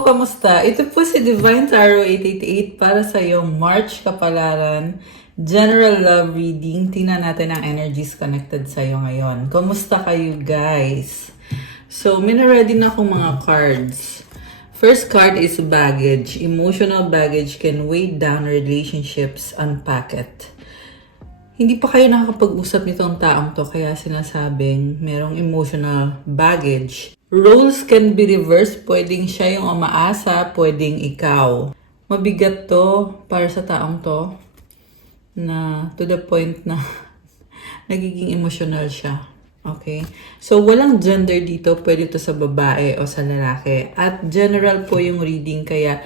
Kamusta? Ito po si Divine Tarot 888 para sa iyong March Kapalaran General Love Reading. Tingnan natin ang energies connected sa iyo ngayon. Kamusta kayo guys? So, ready na akong mga cards. First card is baggage. Emotional baggage can weigh down relationships, unpack it. Hindi pa kayo nakakapag-usap nitong taong to kaya sinasabing merong emotional baggage. Roles can be reversed. Pwedeng siya yung umaasa, pwedeng ikaw. Mabigat to para sa taong to na to the point na nagiging emotional siya. Okay? So, walang gender dito. Pwede to sa babae o sa lalaki. At general po yung reading kaya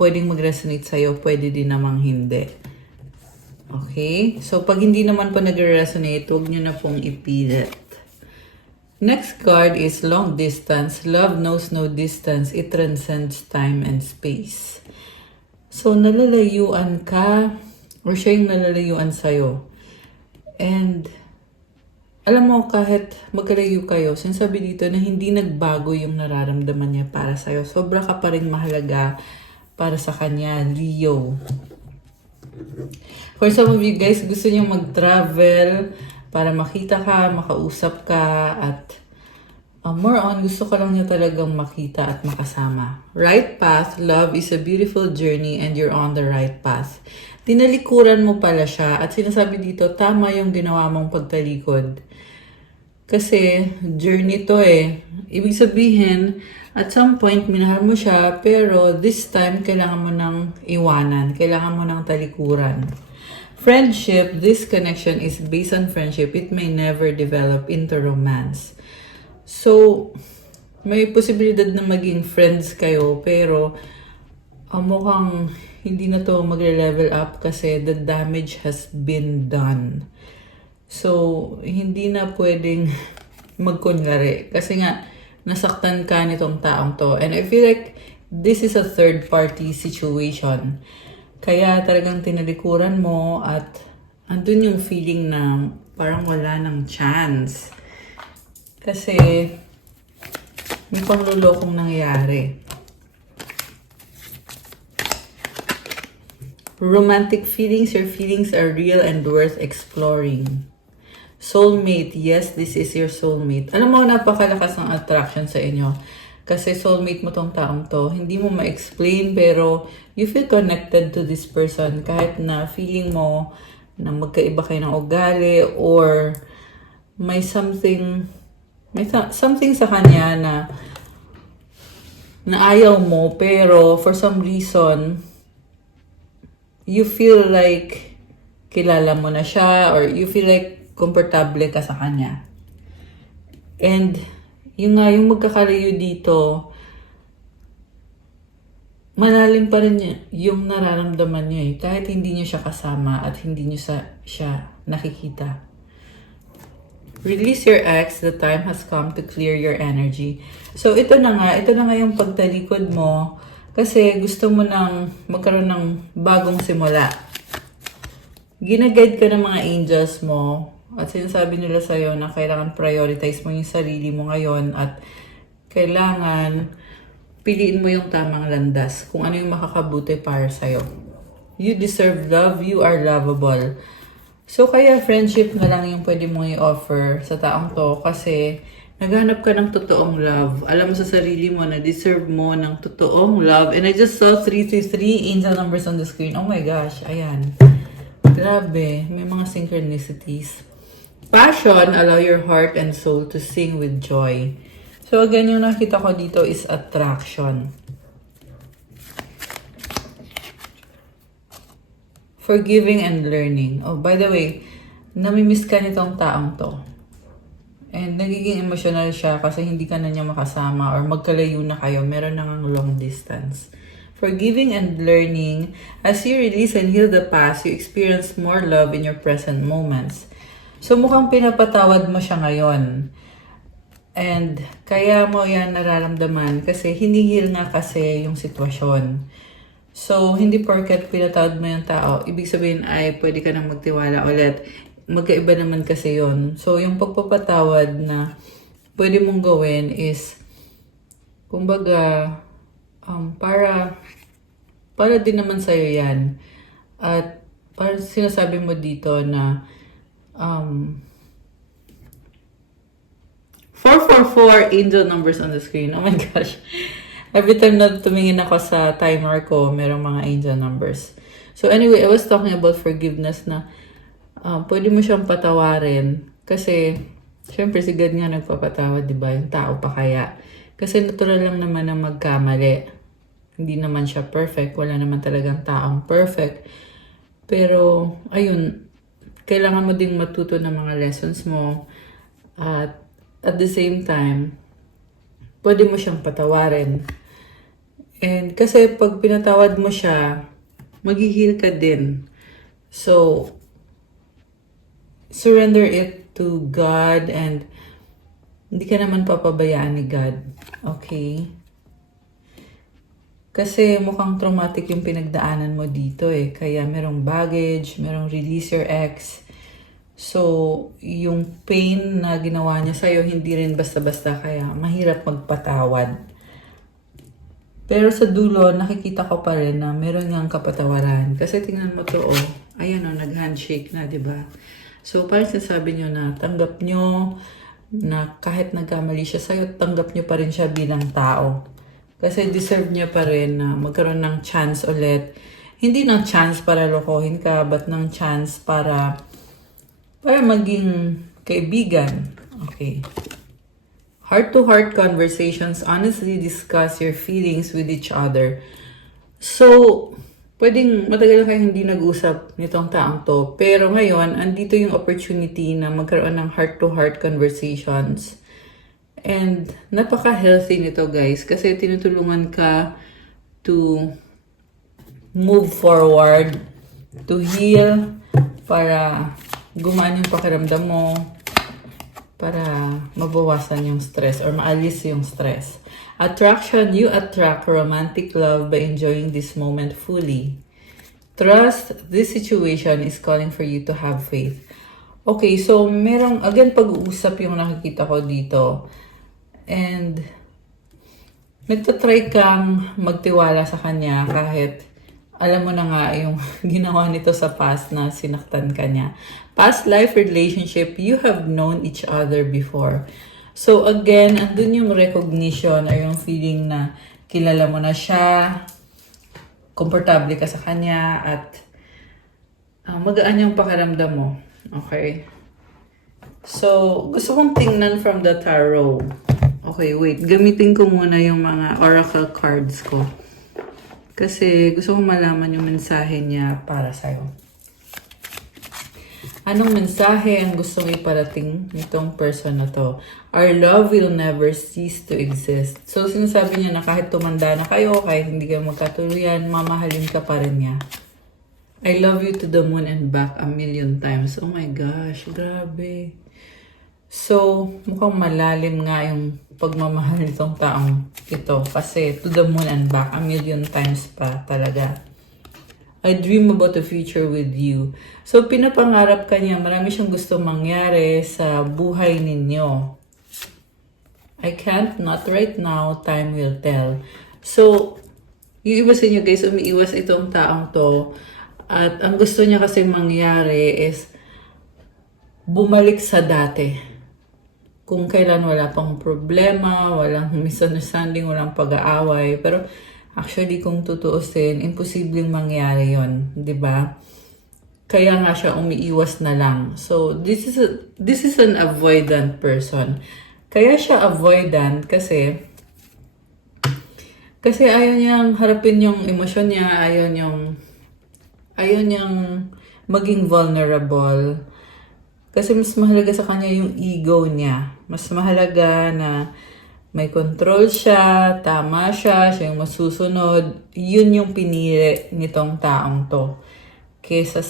pwedeng mag-resonate sa'yo, pwede din namang hindi. Okay? So, pag hindi naman po nag-resonate, huwag nyo na pong ipilit. Next card is long distance. Love knows no distance. It transcends time and space. So, nalalayuan ka or siya yung nalalayuan sa'yo. And, alam mo, kahit magkalayo kayo, sinasabi dito na hindi nagbago yung nararamdaman niya para sa'yo. Sobra ka pa rin mahalaga para sa kanya, Leo. For some of you guys, gusto niyo mag-travel para makita ka, makausap ka, at more on, gusto ko lang niya talagang makita at makasama. Right path, love is a beautiful journey and you're on the right path. Tinalikuran mo pala siya at sinasabi dito, tama yung ginawa mong pagtalikod. Kasi journey to eh. Ibig sabihin, at some point, minahal mo siya, pero this time, kailangan mo nang iwanan. Kailangan mo nang talikuran. Friendship, this connection is based on friendship. It may never develop into romance. So, may posibilidad na maging friends kayo, pero mukhang hindi na to magre-level up kasi the damage has been done. So, hindi na pwedeng magkunyari. Kasi nga, nasaktan ka nitong taong to. And I feel like this is a third-party situation. Kaya talagang tinalikuran mo at andun yung feeling na parang wala ng chance. Kasi may panglulokong nangyayari. Romantic feelings, your feelings are real and worth exploring. Soulmate, yes, this is your soulmate. Alam mo, napakalakas ng attraction sa inyo. Kasi soulmate mo tong taong to. Hindi mo ma-explain pero you feel connected to this person kahit na feeling mo na magkaiba kayo ng ugali or may something sa kanya na ayaw mo pero for some reason you feel like kilala mo na siya or you feel like komportable ka sa kanya. And yung magkakalayo dito, malalim pa rin yung nararamdaman niya eh. Kahit hindi niyo siya kasama at hindi niyo siya nakikita. Release your ex. The time has come to clear your energy. So ito na nga yung pagtalikod mo kasi gusto mo nang magkaroon ng bagong simula. Ginaguide ka ng mga angels mo. At sinasabi nila sa'yo na kailangan prioritize mo yung sarili mo ngayon at kailangan piliin mo yung tamang landas kung ano yung makakabuti para sa'yo. You deserve love. You are lovable. So, kaya friendship na lang yung pwede mong i-offer sa taong to kasi naghanap ka ng totoong love. Alam mo sa sarili mo na deserve mo ng totoong love. And I just saw 333 angel numbers on the screen. Oh my gosh, ayan. Grabe, may mga synchronicities. Passion, allow your heart and soul to sing with joy. So again, yung nakita ko dito is attraction. Forgiving and learning. Oh, by the way, namimiss ka nitong taong to. And nagiging emotional siya kasi hindi ka na niya makasama or magkalayo na kayo. Meron na ngang long distance. Forgiving and learning, as you release and heal the past, you experience more love in your present moments. So mukhang pinapatawad mo siya ngayon. And kaya mo yan nararamdaman kasi hinihil nga kasi yung sitwasyon. So hindi porket pinatawad mo yung tao, ibig sabihin ay pwede ka nang magtiwala ulit. Magkaiba naman kasi yon. So yung pagpapatawad na pwede mong gawin is, kumbaga, para din naman sa'yo yan. At parang sinasabi mo dito na 444 angel numbers on the screen. Oh my gosh. Every time na tumingin ako sa timer ko, merong mga angel numbers. So anyway, I was talking about forgiveness na pwede mo siyang patawarin. Kasi, syempre si God nga nagpapatawad, di ba? Yung tao pa kaya. Kasi natural lang naman na magkamali. Hindi naman siya perfect. Wala naman talagang taong perfect. Pero, ayun, kailangan mo ding matuto ng mga lessons mo. At the same time, pwede mo siyang patawarin. And kasi pag pinatawad mo siya, maghihil ka din. So, surrender it to God and hindi ka naman papabayaan ni God. Okay? Kasi mukhang traumatic yung pinagdaanan mo dito eh. Kaya merong baggage, merong release your ex. So, yung pain na ginawa niya sa'yo, hindi rin basta-basta. Kaya mahirap magpatawad. Pero sa dulo, nakikita ko pa rin na meron ngang kapatawaran. Kasi tingnan mo to, oh. Ayan, oh, nag-handshake na, di ba? So, parang sinasabi nyo na tanggap nyo na kahit nagkamali siya sa'yo, tanggap nyo pa rin siya bilang tao. Kasi deserve niya pa rin na magkaroon ng chance ulit. Hindi ng chance para lokohin ka, but ng chance para maging kaibigan. Okay. Heart-to-heart conversations, honestly discuss your feelings with each other. So, pwedeng matagal na kayo hindi nag-usap nitong taong to. Pero ngayon, andito yung opportunity na magkaroon ng heart-to-heart conversations. And napaka-healthy nito guys kasi tinutulungan ka to move forward, to heal, para gumaan yung pakiramdam mo, para mabawasan yung stress or maalis yung stress. Attraction, you attract romantic love by enjoying this moment fully. Trust, this situation is calling for you to have faith. Okay, so merong, again, pag-uusap yung nakikita ko dito. And nagtatry kang magtiwala sa kanya kahit alam mo na nga yung ginawa nito sa past na sinaktan ka niya. Past life relationship, you have known each other before. So again, andun yung recognition or yung feeling na kilala mo na siya, komportable ka sa kanya, at magaan yung pakiramdam mo. Okay? So, gusto kong tingnan from the tarot. Okay, wait. Gamitin ko muna yung mga oracle cards ko. Kasi gusto kong malaman yung mensahe niya para sa'yo. Anong mensahe ang gustong iparating nitong person na to? Our love will never cease to exist. So, sinasabi niya na kahit tumanda na kayo, kahit hindi kayo magkatuluyan, mamahalin ka pa rin niya. I love you to the moon and back 1,000,000 times. Oh my gosh, grabe. So, mukhang malalim nga yung pagmamahal nitong taong ito. Kasi to the moon and back 1,000,000 times pa talaga. I dream about the future with you. So, pinapangarap ka niya. Marami siyang gusto mangyari sa buhay ninyo. I can't, not right now. Time will tell. So, yung iba sa inyo guys, umiiwas itong taong to. At ang gusto niya kasi mangyari is bumalik sa dati. Kung kailan wala pang problema, walang misunderstanding, walang pag-aaway. Pero actually, kung tutuusin, imposibleng mangyari yon, di ba? Kaya nga siya umiiwas na lang. So, this is an avoidant person. Kaya siya avoidant kasi ayaw niyang harapin yung emosyon niya, ayaw niyang maging vulnerable. Kasi mas mahalaga sa kanya yung ego niya. Mas mahalaga na may control siya, tama siya yung masusunod. Yun yung pinili nitong taong to. Kesa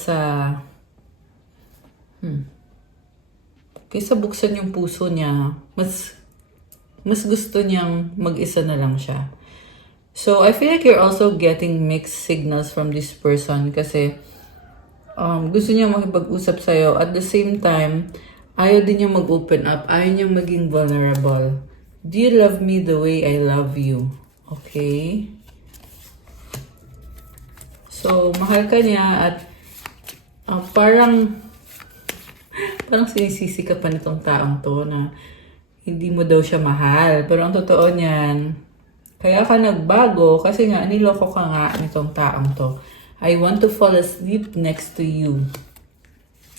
buksan yung puso niya, mas gusto niyang mag-isa na lang siya. So, I feel like you're also getting mixed signals from this person kasi gusto niya makipag-usap sa'yo. At the same time, ayaw din niya mag-open up. Ayaw niya maging vulnerable. Do you love me the way I love you? Okay? So, mahal ka niya at parang sinisisi ka pa nitong taong to na hindi mo daw siya mahal. Pero ang totoo niyan, kaya ka nagbago kasi nga niloko ka nga nitong taong to. I want to fall asleep next to you.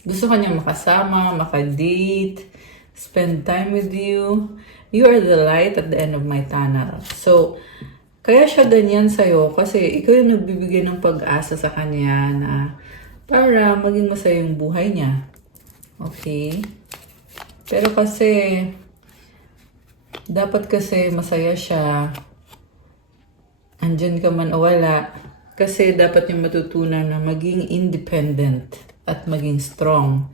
Gusto ka niya makasama, makadate, spend time with you. You are the light at the end of my tunnel. So, kaya siya ganyan sa'yo kasi ikaw yung nagbibigay ng pag-asa sa kanya na para maging masaya yung buhay niya. Okay? Pero kasi, dapat kasi masaya siya. Andyan ka man o wala. Kasi dapat yung matutunan na maging independent at maging strong.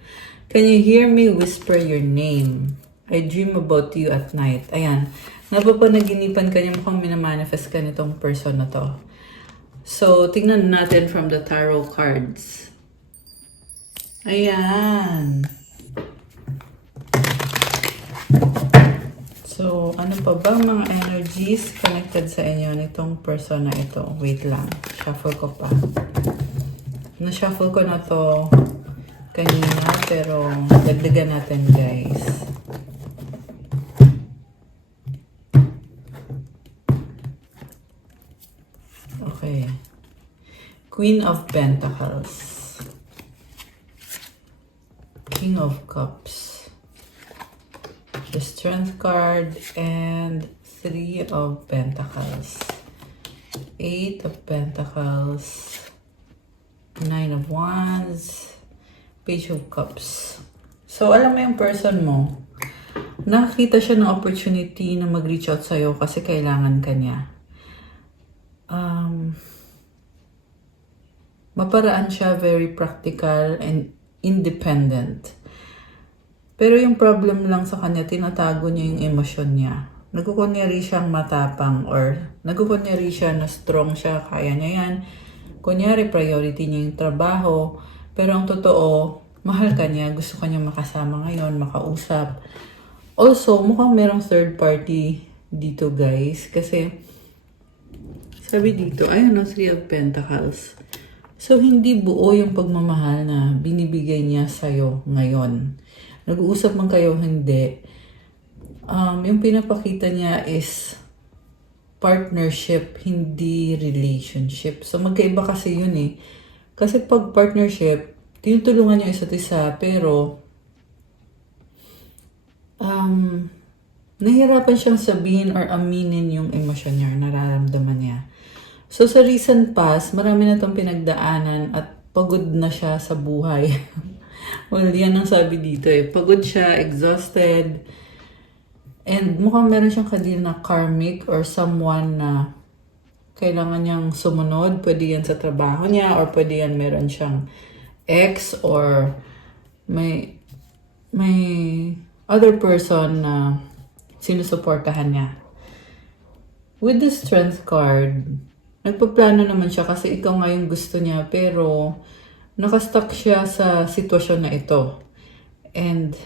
Can you hear me whisper your name? I dream about you at night. Ayan. Napapanaginipan ka niya, mukhang minamanifest ka nitong person na to. So, tingnan natin from the tarot cards. Ayan. So, ano pa ba mga energies connected sa inyo nitong person na ito? Wait lang. Shuffle ko pa. Na-shuffle ko na to kanina, pero dagdagan natin, guys. Okay. Queen of Pentacles. King of Cups. The Strength card and 3 of Pentacles. 8 of Pentacles. 9 of Wands. Page of Cups. So, alam mo yung person mo, nakakita siya ng opportunity na mag-reach out sa'yo kasi kailangan ka niya. Maparaan siya, very practical and independent. Pero yung problem lang sa kanya, tinatago niya yung emosyon niya. Nagkukunyari siyang matapang or nagkukunyari siya na strong siya, kaya niya yan. Kunyari, priority niya yung trabaho. Pero ang totoo, mahal ka niya, gusto ka niya makasama ngayon, makausap. Also, mukhang merong third party dito, guys. Kasi, sabi dito, ayun, 3 of Pentacles. So, hindi buo yung pagmamahal na binibigay niya sa'yo ngayon. Nag-uusap man kayo, hindi. Yung pinapakita niya is partnership, hindi relationship. So, magkaiba kasi yun eh. Kasi pag partnership, tinutulungan niyo isa't isa, pero nahihirapan siyang sabihin or aminin yung emosyon niya, nararamdaman niya. So, sa recent past, marami na itong pinagdaanan at pagod na siya sa buhay. Well, yan ang sabi dito eh. Pagod siya, exhausted, and mukhang meron siyang kadil na karmic or someone na kailangan niyang sumunod. Pwede yan sa trabaho niya or pwede yan meron siyang ex or may other person na sinusuportahan niya. With the Strength card, nagpaplano naman siya kasi ikaw nga yung gusto niya pero nakastuck siya sa sitwasyon na ito. And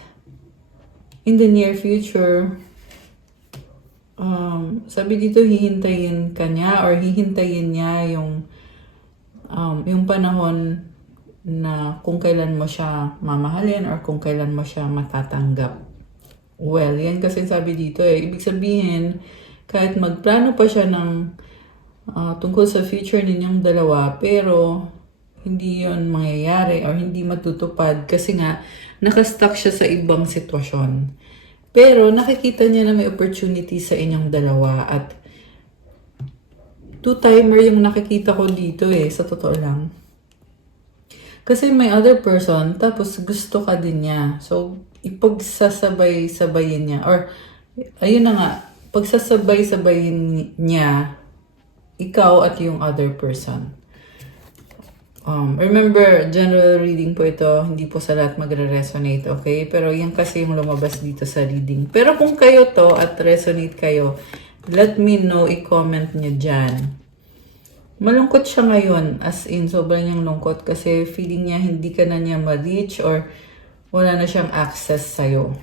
in the near future, sabi dito hihintayin ka niya or hihintayin niya yung panahon na kung kailan mo siya mamahalin or kung kailan mo siya matatanggap. Well, yan kasi sabi dito eh. Ibig sabihin, kahit magplano pa siya ng tungkol sa future ninyong dalawa, pero hindi yon mangyayari or hindi matutupad kasi nga nakastuck siya sa ibang sitwasyon. Pero nakikita niya na may opportunity sa inyong dalawa at two-timer yung nakikita ko dito eh, sa totoo lang. Kasi may other person, tapos gusto ka din niya. So, ipagsasabay-sabayin niya. Or, ayun na nga, pagsasabay-sabayin niya ikaw at yung other person. Remember, general reading po ito, hindi po sa lahat magre-resonate, okay? Pero yan kasi yung lumabas dito sa reading. Pero kung kayo to at resonate kayo, let me know, i-comment nyo dyan. Malungkot siya ngayon, as in, sobrang niyang lungkot kasi feeling niya hindi ka na niya ma-reach or wala na siyang access sa'yo.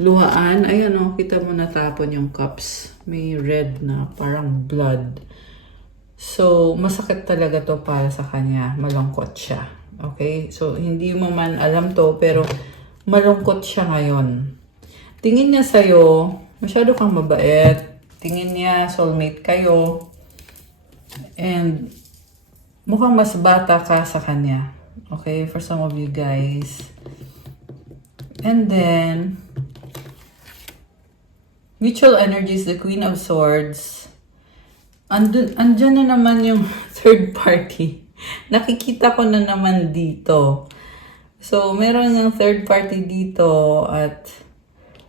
Luhaan, ayan o, kita mo natapon yung cups. May red na, parang blood. So, masakit talaga to para sa kanya. Malungkot siya. Okay? So, hindi mo man alam to, pero malungkot siya ngayon. Tingin niya sa'yo, masyado kang mabait. Tingin niya, soulmate kayo. And, mukhang mas bata ka sa kanya. Okay? For some of you guys. And then, mutual energies, the Queen of Swords. Andyan na naman yung third party. Nakikita ko na naman dito. So, meron yung third party dito at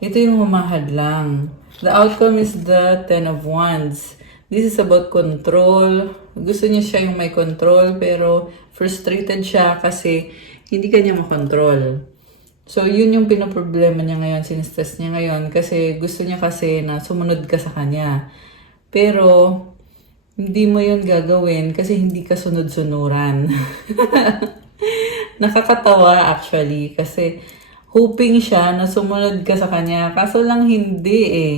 ito yung humahad lang. The outcome is the Ten of Wands. This is about control. Gusto niya siya yung may control pero frustrated siya kasi hindi kanya makontrol. So, yun yung pinaproblema niya ngayon, sinistress niya ngayon kasi gusto niya kasi na sumunod ka sa kanya. Pero, hindi mo yun gagawin kasi hindi ka sunod-sunuran. Nakakatawa actually kasi hoping siya na sumunod ka sa kanya kaso lang hindi eh.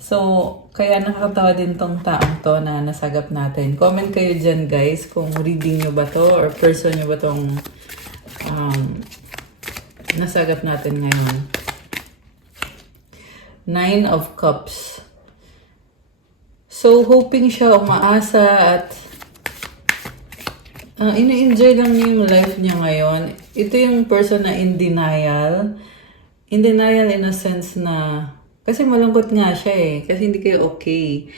So, kaya nakakatawa din tong taong to na nasagap natin. Comment kayo dyan guys kung reading nyo ba to or person nyo ba tong nasagap natin ngayon. Nine of Cups. So, hoping siya, umaasa at ini-enjoy lang niya yung life niya ngayon. Ito yung person na in denial. In denial in a sense na, kasi malungkot nga siya eh. Kasi hindi kayo okay.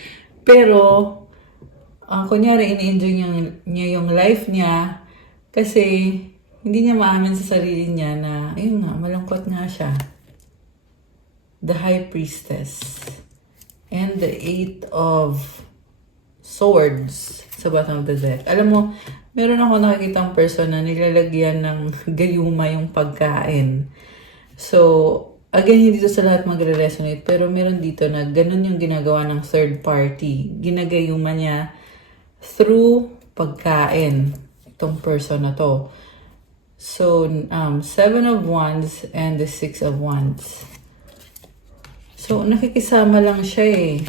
Pero, kunyari, ini-enjoy niya yung life niya. Kasi, hindi niya maamin sa sarili niya na, ayun nga, malungkot nga siya. The High Priestess. And the Eight of Swords sa bottom of the deck. Alam mo, meron ako nakikitang person na nilalagyan ng gayuma yung pagkain. So, again, hindi to sa lahat magre-resonate, pero meron dito na ganun yung ginagawa ng third party. Ginagayuma niya through pagkain itong person na to. So, Seven of Wands and the Six of Wands. So, nakikisama lang siya eh.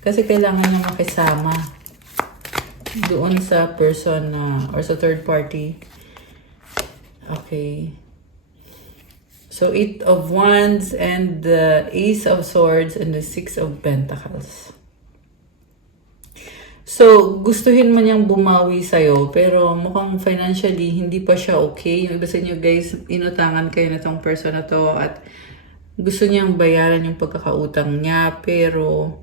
Kasi kailangan niya makisama doon sa person or sa third party. Okay. So, Eight of Wands and the Ace of Swords and the Six of Pentacles. So, gustuhin man niyang bumawi sa'yo, pero mukhang financially hindi pa siya okay. Yung iba sa inyo guys, inutangan kayo na tong person na to at gusto niyang bayaran yung pagkakautang niya, pero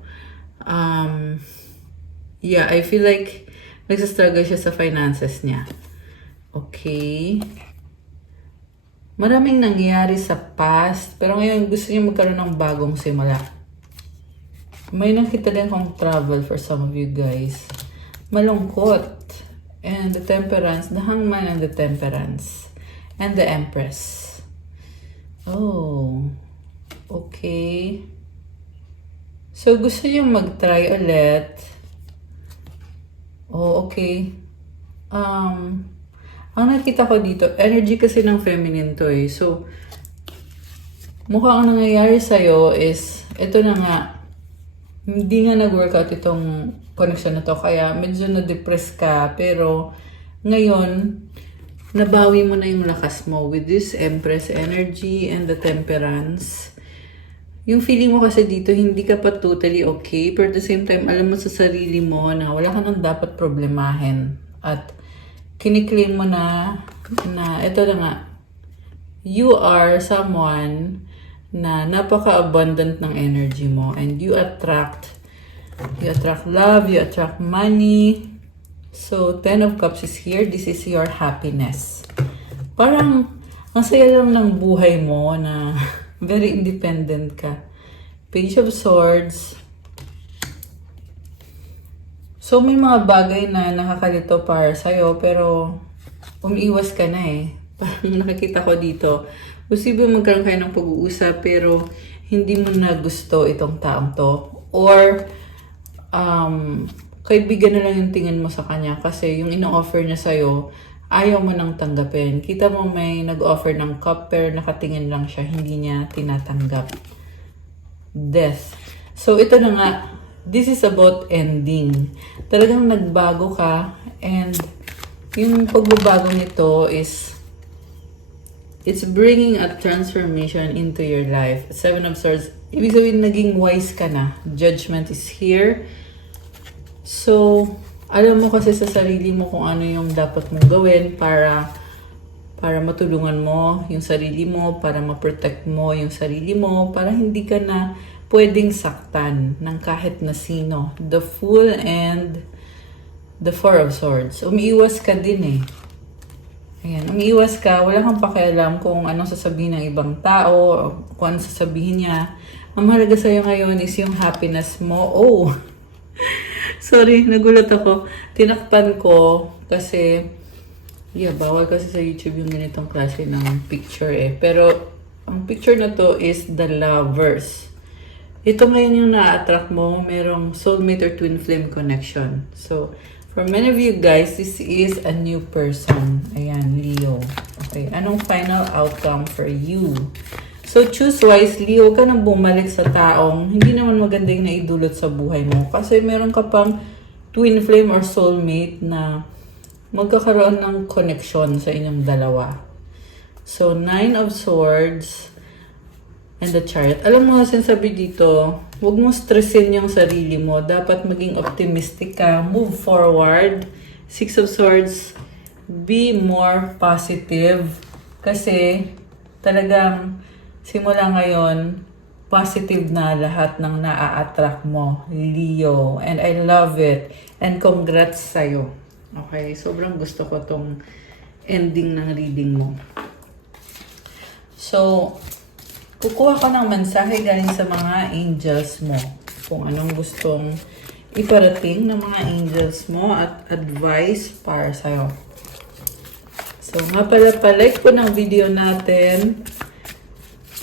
yeah, I feel like nagsastruggle siya sa finances niya. Okay. Maraming nangyayari sa past, pero ngayon gusto niya magkaroon ng bagong simula. May nakita din kong travel for some of you guys. Malungkot. And the Temperance, the Hangman and the Temperance. And the Empress. Oh. Okay. So, gusto niyo mag-try ulit. Oh, okay. Ang nakita ko dito, energy kasi ng feminine to eh. So, mukhang ang nangyayari sa'yo is, ito na nga, hindi nga nag-workout itong connection na to. Kaya medyo na-depress ka. Pero, ngayon, nabawi mo na yung lakas mo with this Empress energy and the Temperance. Yung feeling mo kasi dito, hindi ka pa totally okay. Pero at the same time, alam mo sa sarili mo na wala ka nang dapat problemahin. At kiniklaim mo na ito na nga, you are someone na napaka-abundant ng energy mo. And you attract love, you attract money. So, Ten of Cups is here. This is your happiness. Parang, ang saya lang ng buhay mo na very independent ka. Page of Swords. So, may mga bagay na nakakalito para sa'yo, pero umiiwas ka na eh. Parang nakikita ko dito, posible magkaroon kayo ng pag-uusap, pero hindi mo na gusto itong taong to. Or, kaibigan na lang yung tingin mo sa kanya kasi yung ino-offer niya sa'yo, ayaw mo nang tanggapin. Kita mo may nag-offer ng cup pero nakatingin lang siya, hindi niya tinatanggap. Death. So, ito na nga, this is about ending. Talagang nagbago ka, and yung pagbabago nito is it's bringing a transformation into your life. Seven of Swords, ibig sabihin naging wise ka na. Judgment is here. So, alam mo kasi sa sarili mo kung ano yung dapat mong gawin para matulungan mo yung sarili mo, para ma-protect mo yung sarili mo, para hindi ka na pwedeng saktan ng kahit na sino. The Fool and the Four of Swords. Umiiwas ka din eh. Ayan, umiiwas ka, wala kang pakialam kung anong sasabihin ng ibang tao, kung anong sasabihin niya. Ang mahalaga sa'yo ngayon is yung happiness mo. Oh! Sorry, nagulat ako. Tinakpan ko kasi, bawal kasi sa YouTube yung ganitong klase ng picture eh. Pero, ang picture na to is the Lovers. Ito ngayon yung na-attract mo, merong soulmate or twin flame connection. So, for many of you guys, this is a new person. Ayan, Leo. Okay, anong final outcome for you? So, choose wisely. Huwag ka nang bumalik sa taong hindi naman maganda yung naidulot sa buhay mo. Kasi meron ka pang twin flame or soulmate na magkakaroon ng connection sa inyong dalawa. So, Nine of Swords and the Chariot. Alam mo, sinasabi dito, huwag mo stressin yung sarili mo. Dapat maging optimistic ka. Move forward. Six of Swords, be more positive. Kasi talagang simula ngayon, positive na lahat ng naa-attract mo, Leo. And I love it. And congrats sa'yo. Okay? Sobrang gusto ko tong ending ng reading mo. So, kukuha ko ng mensahe galing sa mga angels mo. Kung anong gustong iparating ng mga angels mo at advice para sa'yo. So, nga pala, like po ng video natin.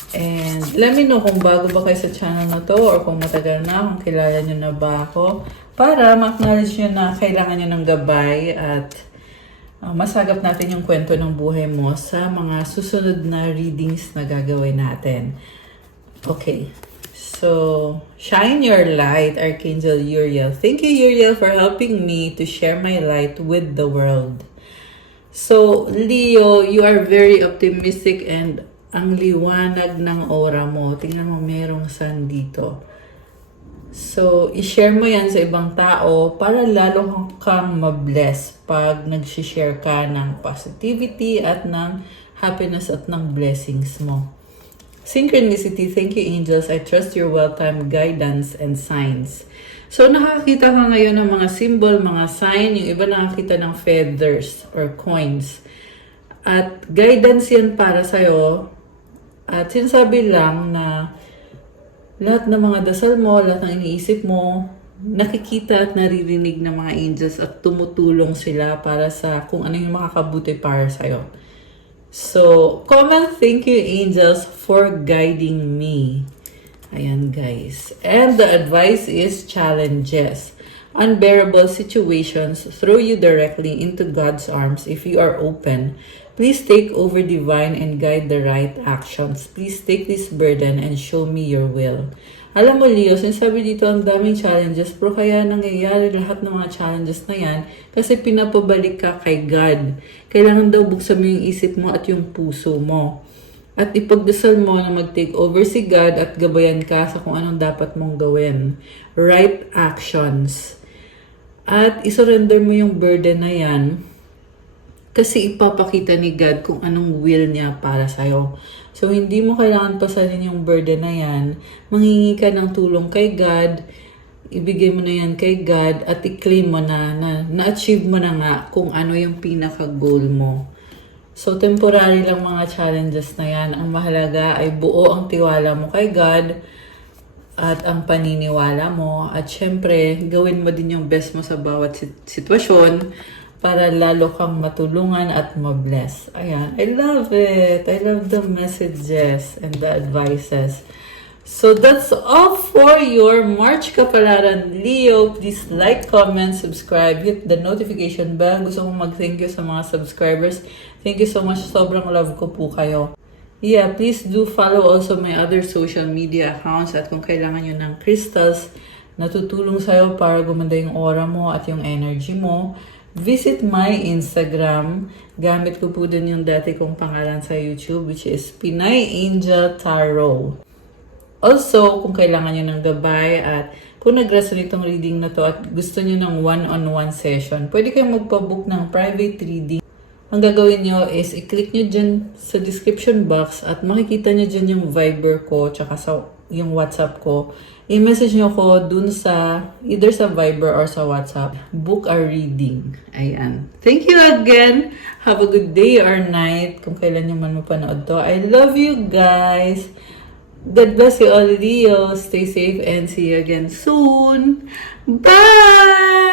And let me know kung bago ba kayo sa channel na to or kung matagal na, kung kilala nyo na ba ako. Para ma-acknowledge nyo na kailangan nyo ng gabay at masagap natin yung kwento ng buhay mo sa mga susunod na readings na gagawin natin. Okay. So, shine your light, Archangel Uriel. Thank you, Uriel, for helping me to share my light with the world. So, Leo, you are very optimistic and ang liwanag ng aura mo. Tingnan mo, merong sun dito. So, i-share mo yan sa ibang tao para lalo kang mabless pag nag-share ka ng positivity at ng happiness at ng blessings mo. Synchronicity, thank you angels. I trust your well-timed guidance and signs. So, nakakita ka ngayon ng mga symbol, mga sign. Yung iba nakakita ng feathers or coins. At guidance yan para sa'yo. At sinasabi lang na lahat ng mga dasal mo, lahat ng iniisip mo, nakikita at naririnig ng mga angels at tumutulong sila para sa kung ano yung makakabuti para sa'yo. So, comment thank you angels for guiding me. Ayan guys. And the advice is challenges. Unbearable situations throw you directly into God's arms if you are open. Please take over divine and guide the right actions. Please take this burden and show me your will. Alam mo, Leo, sinasabi dito ang daming challenges, pero kaya nangyayari lahat ng mga challenges na yan kasi pinapabalik ka kay God. Kailangan daw buksan mo yung isip mo at yung puso mo. At ipagdasal mo na mag-take over si God at gabayan ka sa kung anong dapat mong gawin. Right actions. At isurrender mo yung burden na yan kasi ipapakita ni God kung anong will niya para sa'yo. So, hindi mo kailangan pasalin yung burden na yan. Manghingi ka ng tulong kay God, ibigay mo na yan kay God, at i-claim mo na-achieve mo na nga kung ano yung pinaka-goal mo. So, temporary lang mga challenges na yan. Ang mahalaga ay buo ang tiwala mo kay God at ang paniniwala mo. At syempre, gawin mo din yung best mo sa bawat sitwasyon para lalo kang matulungan at mabless. Ayan. I love it. I love the messages and the advices. So that's all for your March Kapalaran, Leo. Please like, comment, subscribe, hit the notification bell. Gusto kong mag-thank you sa mga subscribers. Thank you so much. Sobrang love ko po kayo. Yeah, please do follow also my other social media accounts at kung kailangan nyo ng crystals, natutulong sa'yo para gumanda yung aura mo at yung energy mo, visit my Instagram. Gamit ko po din yung dati kong pangalan sa YouTube, which is Pinay Angel Tarot. Also, kung kailangan nyo ng gabay at kung nag-resonate itong reading na to at gusto nyo ng one-on-one session, pwede kayong magpabook ng private reading. Ang gagawin nyo is i-click nyo dyan sa description box at makikita nyo dyan yung Viber ko tsaka sa yung WhatsApp ko. I-message nyo ko dun sa either sa Viber or sa WhatsApp. Book a reading. Ayan. Thank you again. Have a good day or night kung kailan nyo man mapanood to. I love you guys. God bless you all, Leo. Stay safe and see you again soon. Bye!